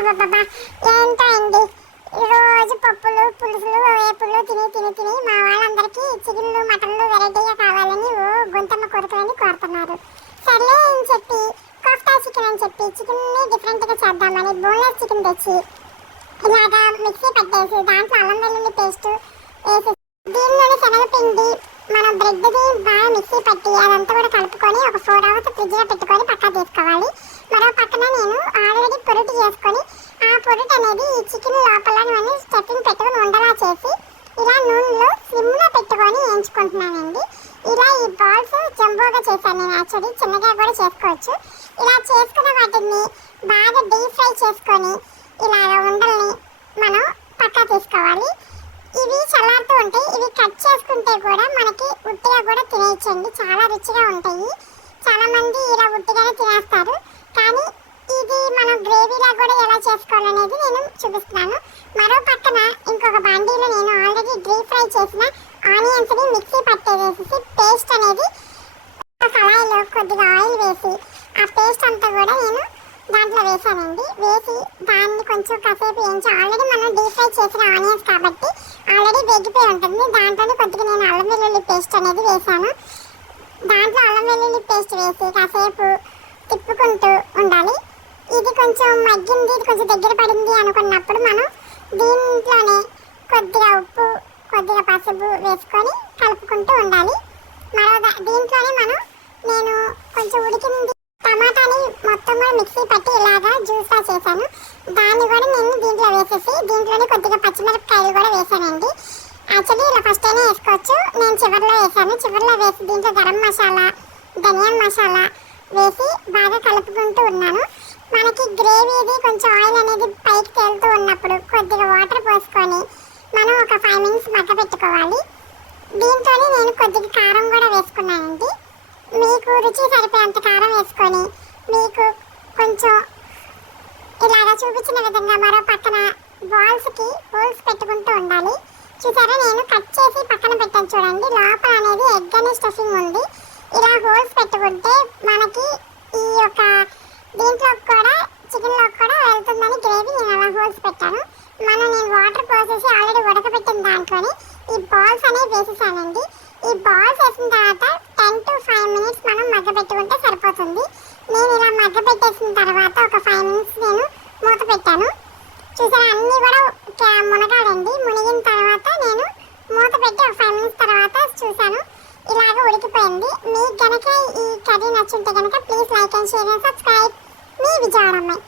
అబ్బబ్బబ్బా! ఏంటో అండి. రోజు పప్పులు, పులుసులు, వేపుళ్ళు తిని తిని తిని మా వాళ్ళందరికీ చికెన్లు, మటన్లు వెరైటీగా కావాలని గొంతమ్మ కోరికలని కోరుతున్నారు. సర్లే అని చెప్పి కోఫ్తా చికెన్ అని చెప్పి చికెన్ని డిఫరెంట్గా చేద్దామని బోన్లెస్ చికెన్ తెచ్చి ఇలాగా మిక్సీ పట్టేసి దాంట్లో అల్లం వెల్లుల్లి పేస్ట్ వేసి దీనిలోని శనగపిండి మనం బ్రెడ్ది బాగా మిక్సీ పట్టి అదంతా కూడా కలుపుకొని ఒక 4 hours ఫ్రిడ్జ్లో పెట్టుకొని పక్కా తీసుకోవాలి. మరో పక్కన నేను ఆల్రెడీ పొరుటు చేసుకొని ఆ పొరుటు అనేది ఈ చికెన్ లోపల స్టఫింగ్ పెట్టుకొని ఉండలా చేసి ఇలా నూనెలో స్లిమ్లో పెట్టుకొని వేయించుకుంటున్నానండి. ఇలా ఈ బాల్స్ జంబోగా చేశాను నేను. యాక్చువల్లీ చిన్నగా కూడా చేసుకోవచ్చు. ఇలా చేసుకున్న వాటిని బాగా డీప్ ఫ్రై చేసుకొని ఇలాగ ఉండల్ని మనం పక్కా తీసుకోవాలి. ఇవి చల్లారుతూ ఉంటాయి. ఇవి కట్ చేసుకుంటే కూడా మనకి ఉట్టిగా కూడా తినేయచ్చండి. చాలా రుచిగా ఉంటాయి. చాలా మంది ఇలా ఉట్టిగానే తినేస్తారు. కానీ ఇది మనం గ్రేవీలా కూడా ఎలా చేసుకోవాలనేది నేను చూపిస్తున్నాను. మరో పక్కన ఇంకొక బాండీలో నేను ఆల్రెడీ డీప్ ఫ్రై చేసిన ఆనియన్స్ని మిక్సీ పట్టేసేసి పేస్ట్ అనేది కళాయిలో కొద్దిగా ఆయిల్ వేసి ఆ పేస్ట్ అంతా కూడా నేను దాంట్లో వేసానండి. వేసి దాన్ని కొంచెం కాసేపు వేయించి ఆల్రెడీ మనం డీప్ ఫ్రై చేసిన ఆనియన్స్ కాబట్టి ఆల్రెడీ వేగిపోయి ఉంటుంది. దాంట్లోనే కొద్దిగా నేను అల్లం వెల్లుల్లి పేస్ట్ అనేది వేసాను. దాంట్లో అల్లం వెల్లుల్లి పేస్ట్ వేసి కాసేపు తిప్పుకుంటూ ఉండాలి. ఇది కొంచెం మగ్గింది, ఇది కొంచెం దగ్గర పడింది అనుకున్నప్పుడు మనం దీంట్లోనే కొద్దిగా ఉప్పు, కొద్దిగా పసుపు వేసుకొని కలుపుకుంటూ ఉండాలి. దీంట్లోనే నేను కొంచెం ఉడికింది టమాటాని మొత్తం కూడా మిక్సీ పట్టి ఇలాగా జ్యూస్లా చేశాను. దాన్ని కూడా నేను దీంట్లో వేసేసి దీంట్లోనే కొద్దిగా పచ్చిమిరపకాయలు కూడా వేసానండి. యాక్చువల్లీ ఇలా ఫస్ట్ అయినా వేసుకోవచ్చు. నేను చివరిలో వేసాను. చివరిలో వేసి దీంట్లో గరం మసాలా, ధనియా మసాలా వేసి బాగా కలుపుకుంటూ ఉన్నాను. మనకి గ్రేవీది కొంచెం ఆయిల్ అనేది పైకి తేలుతూ ఉన్నప్పుడు కొద్దిగా వాటర్ పోసుకొని మనం ఒక 5 minutes మగ్గపెట్టుకోవాలి. దీంట్లోనే నేను కొద్దిగా కారం కూడా వేసుకున్నానండి. మీకు రుచి సరిపోయేంత కారం వేసుకొని మీకు కొంచెం ఇలాగా చూపించిన విధంగా మరో పక్కన బాల్స్కి హోల్స్ పెట్టుకుంటూ ఉండాలి. చూసారా, నేను కట్ చేసి పక్కన పెట్టాను చూడండి. లోపల అనేది ఎగ్ అనే స్టఫింగ్ ఉంది. ఇలా హోల్స్ పెట్టుకుంటే మనకి ఈ యొక్క దీంట్లో కూడా చికెన్లో కూడా వెళ్తుందని గ్రేవీ నేను అలా హోల్స్ పెట్టాను. నేను వాటర్ పోసేసి ఆల్రెడీ ఉడకబెట్టిన దాంట్లోని ఈ బాల్స్ అనేవి వేసేసానండి. ఈ బాల్స్ వేసిన తర్వాత 10 to 5 minutes మనం మగ్గబెట్టుకుంటే సరిపోతుంది. నేను ఇలా మగ్గబెట్టేసిన తర్వాత ఒక 5 minutes నేను మూత పెట్టాను. చూసారా, అన్నీ కూడా మునగాలండి. మునిగిన తర్వాత నేను మూత పెట్టి ఒక 5 minutes తర్వాత చూశాను, ఇలాగ ఉడికిపోయింది. మీకు కనుక ఈ కర్రీ నచ్చుంటే కనుక please like and share and subscribe. మీ విజయవాడ అమ్మాయి.